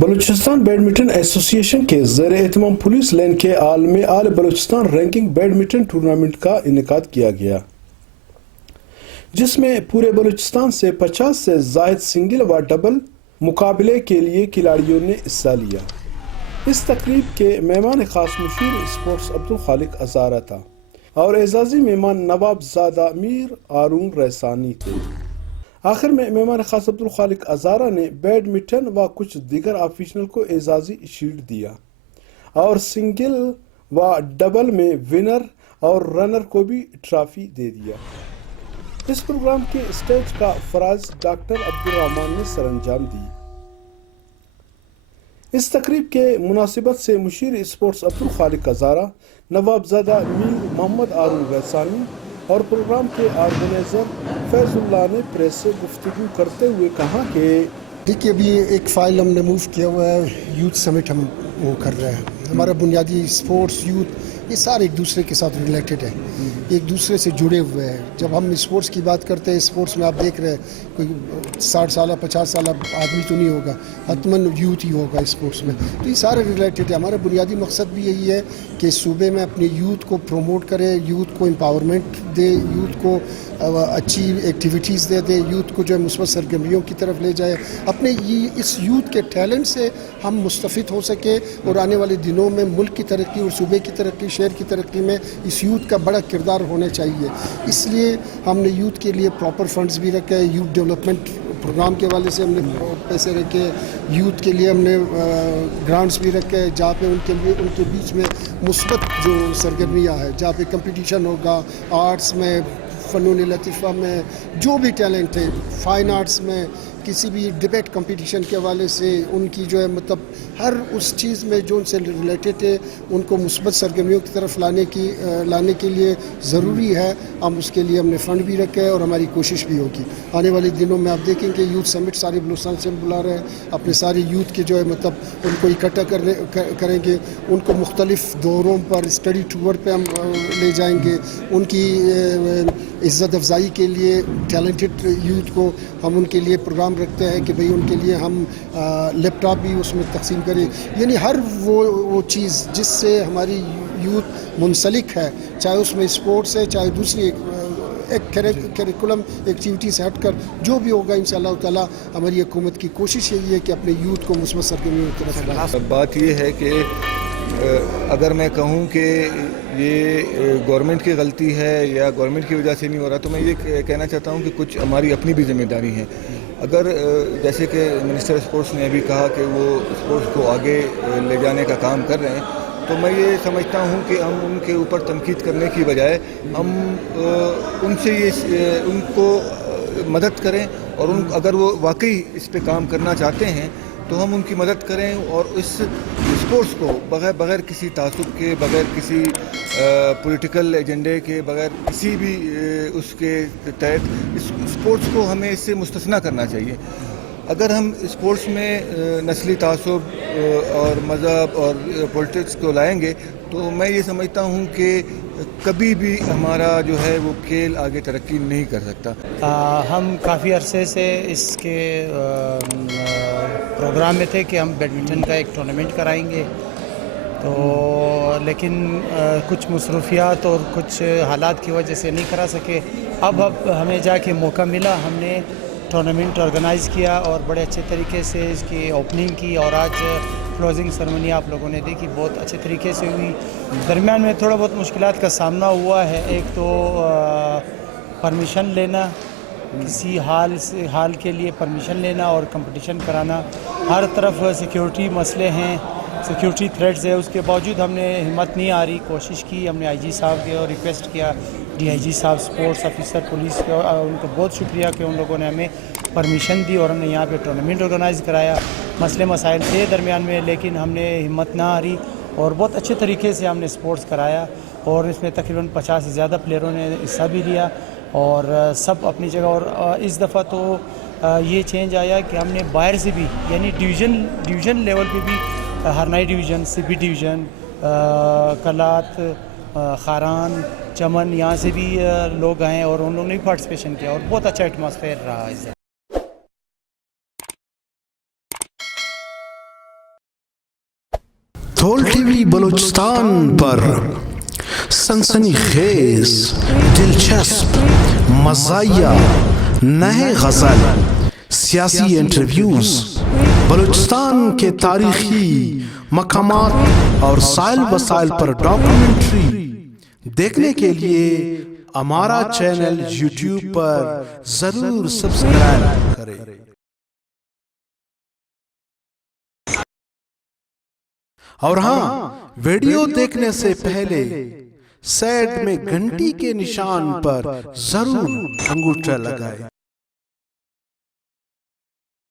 Balochistan badminton ایسوسی ایشن کے زیر اہتمام پولیس لین کے عالمی آل بلوچستان رینکنگ بیڈمنٹن ٹورنامنٹ کا انعقاد کیا گیا، جس میں پورے بلوچستان سے 50 سے زائد سنگل و ڈبل مقابلے کے لیے کھلاڑیوں نے حصہ لیا۔ اس تقریب کے مہمان خاص مشیر اسپورٹس عبدالخالق ہزارہ تھا اور اعزازی مہمان نواب زادہ میر ہارون ریسانی تھے۔ آخر میں مہمان خاص عبدالخالق ہزارہ نے بیڈمنٹن و کچھ دیگر آفیشنل کو اعزازی شیلڈ دیا اور سنگل و ڈبل میں ونر اور رنر کو بھی ٹرافی دے دیا۔ اس پروگرام کے اسٹیج کا فراز ڈاکٹر عبدالرحمان نے سر انجام دی۔ اس تقریب کے مناسبت سے مشیر اسپورٹس عبدالخالق ہزارہ، نواب زادہ میر محمد ہارون ریسانی اور پروگرام کے آرگنائزر فیض اللہ نے پریس سے گفتگو کرتے ہوئے کہا کہ دیکھیے ابھی ایک فائل ہم نے موو کیا ہوا ہے، یوتھ سمٹ ہم وہ کر رہے ہیں۔ ہمارا بنیادی اسپورٹس، یوتھ، یہ سارے ایک دوسرے کے ساتھ ریلیٹڈ ہیں، ایک دوسرے سے جڑے ہوئے ہیں۔ جب ہم اسپورٹس کی بات کرتے ہیں، اسپورٹس میں آپ دیکھ رہے ہیں کوئی 60 سالہ 50 سالہ آدمی تو نہیں ہوگا، حتماً یوتھ ہی ہوگا اسپورٹس میں، تو یہ سارے ریلیٹڈ ہے۔ ہمارا بنیادی مقصد بھی یہی ہے کہ صوبے میں اپنے یوتھ کو پروموٹ کرے، یوتھ کو امپاورمنٹ دے، یوتھ کو اچھی ایکٹیویٹیز دے دے، یوتھ کو جو ہے مثبت سرگرمیوں کی طرف لے جائے۔ اپنے اس یوتھ کے ٹیلنٹ سے ہم مستفید ہو سکے اور آنے والے دنوں میں ملک کی ترقی اور صوبے کی ترقی، شہر کی ترقی میں اس یوتھ کا بڑا کردار ہونا چاہیے۔ اس لیے ہم نے یوتھ کے لیے پراپر فنڈز بھی رکھے، یوتھ ڈیولپمنٹ پروگرام کے حوالے سے ہم نے پیسے رکھے، یوتھ کے لیے ہم نے گرانٹس بھی رکھے جہاں پہ ان کے بیچ میں مثبت جو سرگرمیاں ہیں، جہاں پہ کمپٹیشن ہوگا، آرٹس میں، فنون لطیفہ میں، جو بھی ٹیلنٹ ہے، فائن آرٹس میں، کسی بھی ڈبیٹ کمپٹیشن کے حوالے سے ان کی جو ہے مطلب ہر اس چیز میں جو ان سے ریلیٹڈ ہے ان کو مثبت سرگرمیوں کی طرف لانے کے لیے ضروری ہے۔ ہم اس کے لیے ہم نے فنڈ بھی رکھے اور ہماری کوشش بھی ہوگی۔ آنے والے دنوں میں آپ دیکھیں کہ یوتھ سمٹ سارے بلوچستان سے بلا رہے ہیں، اپنے سارے یوتھ کے جو ہے مطلب ان کو اکٹھا کریں گے، ان کو مختلف دوروں پر اسٹڈی ٹور پہ ہم لے جائیں گے، ان کی عزت افزائی کے لیے ٹیلنٹڈ یوتھ کو ہم ان کے لیے پروگرام رکھتے ہیں کہ بھئی ان کے لیے ہم لیپ ٹاپ بھی اس میں تقسیم کریں، یعنی ہر وہ چیز جس سے ہماری یوتھ منسلک ہے، چاہے اس میں اسپورٹس ہے، چاہے دوسری ایک کریکولم ایکٹیویٹی سے ہٹ کر جو بھی ہوگا انشاءاللہ تعالی ہماری حکومت کی کوشش یہی ہے کہ اپنے یوتھ کو مثبت سرگرمیوں کی طرف لائیں۔ بات یہ ہے کہ اگر میں کہوں کہ یہ گورنمنٹ کی غلطی ہے یا گورنمنٹ کی وجہ سے نہیں ہو رہا، تو میں یہ کہنا چاہتا ہوں کہ کچھ ہماری اپنی بھی ذمہ داری ہے۔ اگر جیسے کہ منسٹر اسپورٹس نے ابھی کہا کہ وہ اسپورٹس کو آگے لے جانے کا کام کر رہے ہیں، تو میں یہ سمجھتا ہوں کہ ہم ان کے اوپر تنقید کرنے کی بجائے ہم ان سے ان کو مدد کریں، اور اگر وہ واقعی اس پہ کام کرنا چاہتے ہیں تو ہم ان کی مدد کریں، اور اس اسپورٹس کو بغیر کسی تعصب کے، بغیر کسی پولیٹیکل ایجنڈے کے، بغیر کسی بھی اس کے تحت اس اسپورٹس کو ہمیں اس سے مستثنیٰ کرنا چاہیے۔ اگر ہم اسپورٹس میں نسلی تعصب اور مذہب اور پولیٹکس کو لائیں گے تو میں یہ سمجھتا ہوں کہ کبھی بھی ہمارا جو ہے وہ کھیل آگے ترقی نہیں کر سکتا۔ ہم کافی عرصے سے اس کے پروگرام میں تھے کہ ہم بیڈمنٹن کا ایک ٹورنامنٹ کرائیں گے، تو لیکن کچھ مصروفیات اور کچھ حالات کی وجہ سے نہیں کرا سکے۔ اب ہمیں جا کے موقع ملا، ہم نے ٹورنامنٹ آرگنائز کیا اور بڑے اچھے طریقے سے اس کی اوپننگ کی، اور آج کلوزنگ سرمنی آپ لوگوں نے دیکھی، بہت اچھے طریقے سے ہوئی۔ درمیان میں تھوڑا بہت مشکلات کا سامنا ہوا ہے، ایک تو پرمیشن لینا، کسی حال کے لیے پرمیشن لینا اور کمپٹیشن کرانا، ہر طرف سیکیورٹی مسئلے ہیں، سیکیورٹی تھریٹس ہے، اس کے باوجود ہم نے ہمت نہیں آ رہی، کوشش کی، ہم نے آئی جی صاحب کے اور ریکویسٹ کیا، ڈی آئی جی صاحب، اسپورٹس آفیسر پولیس کے، ان کو بہت شکریہ کہ ان لوگوں نے ہمیں پرمیشن دی اور ہم نے یہاں پہ ٹورنامنٹ آرگنائز کرایا۔ مسئلے مسائل تھے درمیان میں، لیکن ہم نے ہمت نہ ہاری اور بہت اچھے طریقے سے ہم نے اسپورٹس کرایا، اور اس میں تقریباً 50 سے زیادہ پلیئروں نے حصہ بھی لیا اور سب اپنی جگہ۔ اور اس دفعہ تو یہ چینج آیا کہ ہم نے باہر سے بھی، یعنی ڈویژن لیول پہ بھی، Harnai division, Sibi division, Kalat, Kharan, Chaman, یہاں سے بھی لوگ آئے اور ان لوگوں نے بھی پارٹیسپیشن کیا اور بہت اچھا ایٹماسفیئر رہا اس تھول ٹی وی بلوچستان پر سنسنی خیز، دلچسپ، مزاحیہ، نئے غزل، سیاسی انٹرویوز، بلوچستان کے تاریخی مقامات اور سائل وسائل پر ڈاکومنٹری دیکھنے کے لیے ہمارا چینل یوٹیوب پر ضرور سبسکرائب کریں۔ اور ہاں، ویڈیو دیکھنے سے پہلے سائڈ میں گھنٹی کے نشان پر ضرور انگوٹھا لگائیں۔